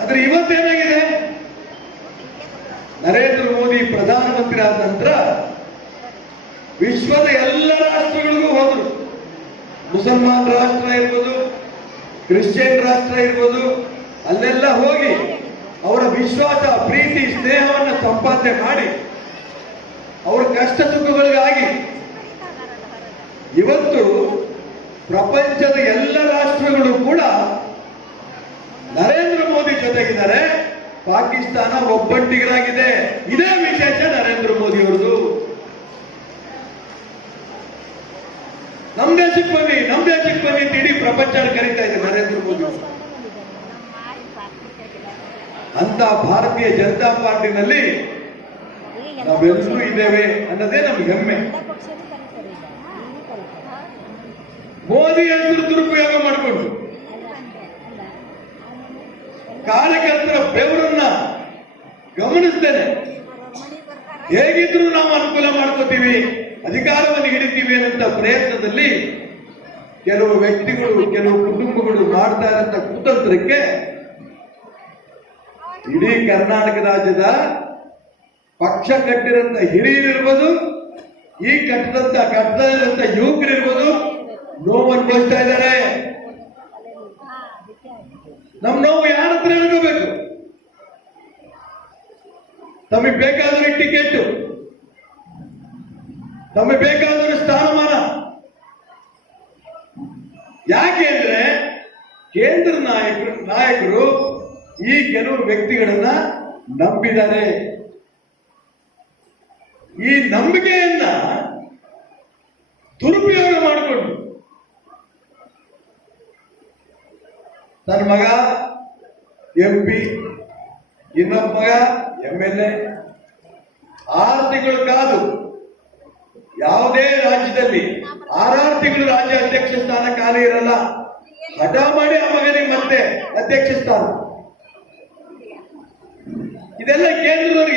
ಆದ್ರೆ ಇವತ್ತೇನಾಗಿದೆ ನರೇಂದ್ರ ಮೋದಿ ಪ್ರಧಾನಮಂತ್ರಿ ಆದ ನಂತರ ವಿಶ್ವದ ಎಲ್ಲ ರಾಷ್ಟ್ರಗಳಿಗೂ ಹೋದರು. ಮುಸಲ್ಮಾನ್ ರಾಷ್ಟ್ರ ಇರ್ಬೋದು, ಕ್ರಿಶ್ಚಿಯನ್ ರಾಷ್ಟ್ರ ಇರ್ಬೋದು, ಅಲ್ಲೆಲ್ಲ ಹೋಗಿ ಅವರ ವಿಶ್ವಾಸ, ಪ್ರೀತಿ, ಸ್ನೇಹವನ್ನು ಸಂಪಾದನೆ ಮಾಡಿ ಅವರ ಕಷ್ಟ ಸುಖಗಳಿಗಾಗಿ ಇವತ್ತು ಪ್ರಪಂಚದ ಎಲ್ಲ ರಾಷ್ಟ್ರಗಳು ಕೂಡ ಮೋದಿ ಜೊತೆಗಿದ್ದಾರೆ ಪಾಕಿಸ್ತಾನ ಒಬ್ಬಟ್ಟಿಗರಾಗಿದೆ. ಇದೇ ವಿಶೇಷ ನರೇಂದ್ರ ಮೋದಿ ಅವರದು ನಮ್ ದೇಶಕ್ಕೆ ಬನ್ನಿ ನಮ್ ದೇಶಕ್ಕೆ ಬನ್ನಿ ಅಂತ ಇಡೀ ಪ್ರಪಂಚ ಕರೀತಾ ಇದೆ ನರೇಂದ್ರ ಮೋದಿ. ಅಂತ ಭಾರತೀಯ ಜನತಾ ಪಾರ್ಟಿನಲ್ಲಿ ನಾವೆಲ್ಲರೂ ಇದ್ದೇವೆ ಅನ್ನೋದೇ ನಮ್ಗೆ ಹೆಮ್ಮೆ. ಮೋದಿ ಹೆಸರು ಕಾರ್ಯಕರ್ತರ ಬೆವರನ್ನ ಗಮನಿಸ್ತೇನೆ. ಹೇಗಿದ್ರು ನಾವು ಅನುಕೂಲ ಮಾಡ್ಕೋತೀವಿ, ಅಧಿಕಾರವನ್ನು ಹಿಡಿತೀವಿ ಅನ್ನಂತ ಪ್ರಯತ್ನದಲ್ಲಿ ಕೆಲವು ವ್ಯಕ್ತಿಗಳು, ಕೆಲವು ಕುಟುಂಬಗಳು ಮಾಡ್ತಾ ಇರಂತ ಕುತಂತ್ರಕ್ಕೆ ಇಡೀ ಕರ್ನಾಟಕ ರಾಜ್ಯದ ಪಕ್ಷ ಕಟ್ಟಿರಂತ ಹಿರಿಯರಿರ್ಬೋದು, ಈ ಕಟ್ಟದಂತ ಕಟ್ಟದಂತ ಯುವಕರಿರ್ಬೋದು ನೋವು ಅನ್ಭವಿಸ್ತಾ ಇದ್ದಾರೆ ನಮ್ ನೋವು ಯಾರ ಹತ್ರ ಹೇಳ್ಕೋಬೇಕು ತಮಗೆ ಬೇಕಾದ್ರೆ ಟಿಕೆಟ್, ತಮಗೆ ಬೇಕಾದ್ರೆ ಸ್ಥಾನಮಾನ. ಯಾಕೆ ಅಂದ್ರೆ ಕೇಂದ್ರ ನಾಯಕರು ನಾಯಕರು ಈ ಕೆಲವು ವ್ಯಕ್ತಿಗಳನ್ನ ನಂಬಿದ್ದಾರೆ. ಈ ನಂಬಿಕೆಯನ್ನ ತನ್ನ ಮಗ ಎಂ ಪಿ ಇನ್ನೊಬ್ಬ ಮಗ ಎಂ ಎಲ್ ಎ ಆರು ತಿಂಗಳ ಕಾದು ಯಾವುದೇ ರಾಜ್ಯದಲ್ಲಿ, ಆರಾರು ತಿಂಗಳು ರಾಜ್ಯ ಅಧ್ಯಕ್ಷ ಸ್ಥಾನ ಖಾಲಿ ಇರಲ್ಲ. ಹಠ ಮಾಡಿ ಆ ಮಗನಿಗೆ ಮತ್ತೆ ಅಧ್ಯಕ್ಷ ಸ್ಥಾನ. ಇದೆಲ್ಲ ಕೇಂದ್ರದವ್ರು